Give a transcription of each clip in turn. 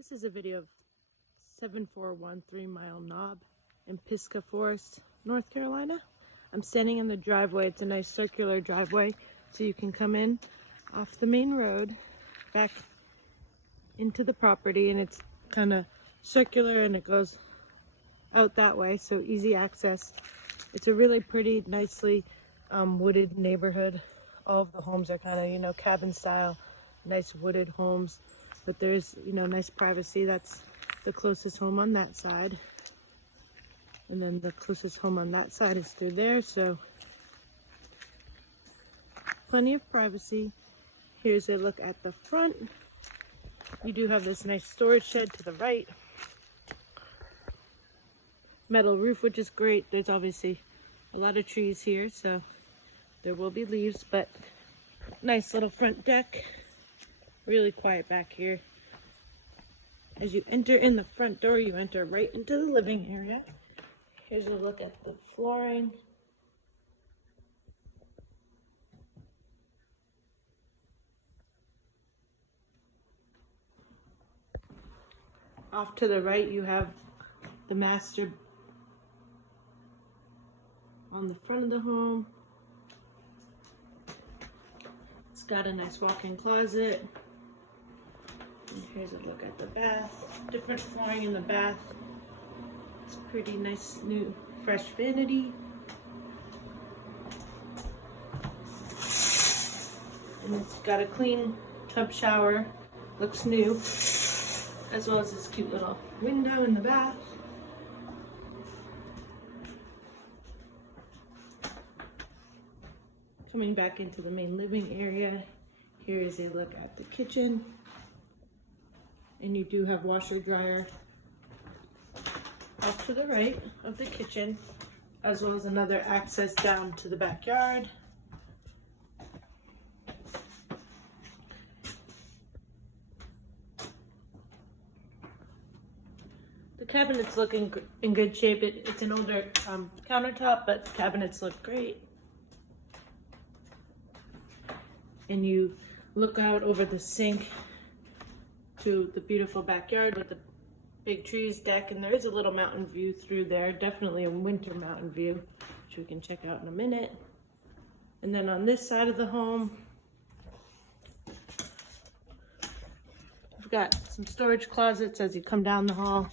This is a video of 7413 Mile Knob in Pisgah Forest, North Carolina. I'm standing in the driveway. It's a nice circular driveway, so you can come in off the main road back into the property, and it's kind of circular and it goes out that way, so easy access. It's a really pretty, nicely wooded neighborhood. All of the homes are kind of, cabin style, nice wooded homes, but there's, nice privacy. That's the closest home on that side. And then the closest home on that side is through there, so plenty of privacy. Here's a look at the front. You do have this nice storage shed to the right. Metal roof, which is great. There's obviously a lot of trees here, so there will be leaves, but nice little front deck. Really quiet back here. As you enter in the front door, you enter right into the living area. Here's a look at the flooring. Off to the right, you have the master on the front of the home. It's got a nice walk-in closet. And here's a look at the bath. Different flooring in the bath. It's pretty nice, new, fresh vanity. And it's got a clean tub shower. Looks new. As well as this cute little window in the bath. Coming back into the main living area, here is a look at the kitchen. And you do have washer dryer off to the right of the kitchen, as well as another access down to the backyard. The cabinets look in good shape. It's an older countertop, but the cabinets look great. And you look out over the sink to the beautiful backyard with the big trees, deck, and there is a little mountain view through there. Definitely a winter mountain view, which we can check out in a minute. And then on this side of the home, we've got some storage closets as you come down the hall.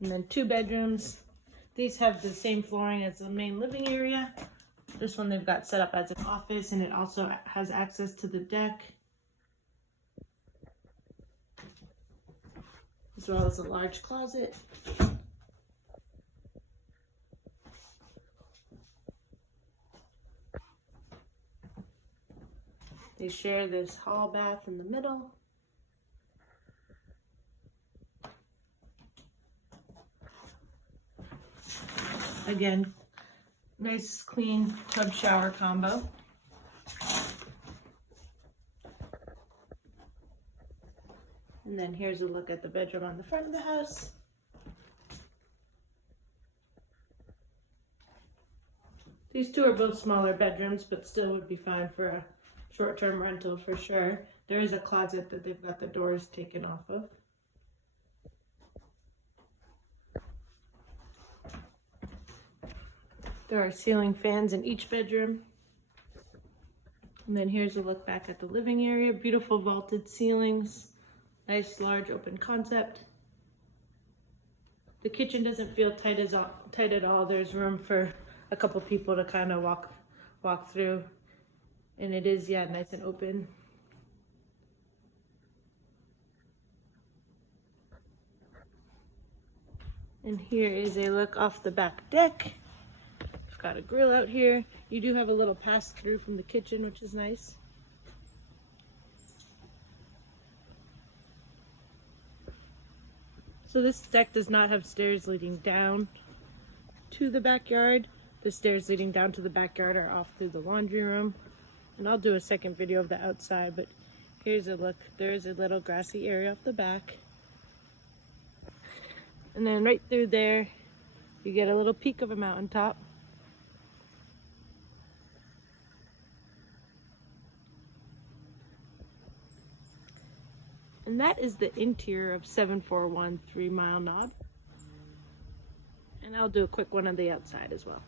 And then 2 bedrooms. These have the same flooring as the main living area. This one they've got set up as an office, and it also has access to the deck, as well as a large closet. They share this hall bath in the middle. Again, nice clean tub shower combo. And then here's a look at the bedroom on the front of the house. These 2 are both smaller bedrooms, but still would be fine for a short-term rental for sure. There is a closet that they've got the doors taken off of. There are ceiling fans in each bedroom. And then here's a look back at the living area. Beautiful vaulted ceilings. Nice large open concept. The kitchen doesn't feel tight at all. There's room for a couple people to kind of walk through. And it is, nice and open. And here is a look off the back deck. Got a grill out here. You do have a little pass through from the kitchen, which is nice. So this deck does not have stairs leading down to the backyard. The stairs leading down to the backyard are off through the laundry room. And I'll do a second video of the outside, but here's a look. There is a little grassy area off the back. And then right through there, you get a little peek of a mountaintop. And that is the interior of 741 3 Mile Knob. And I'll do a quick one on the outside as well.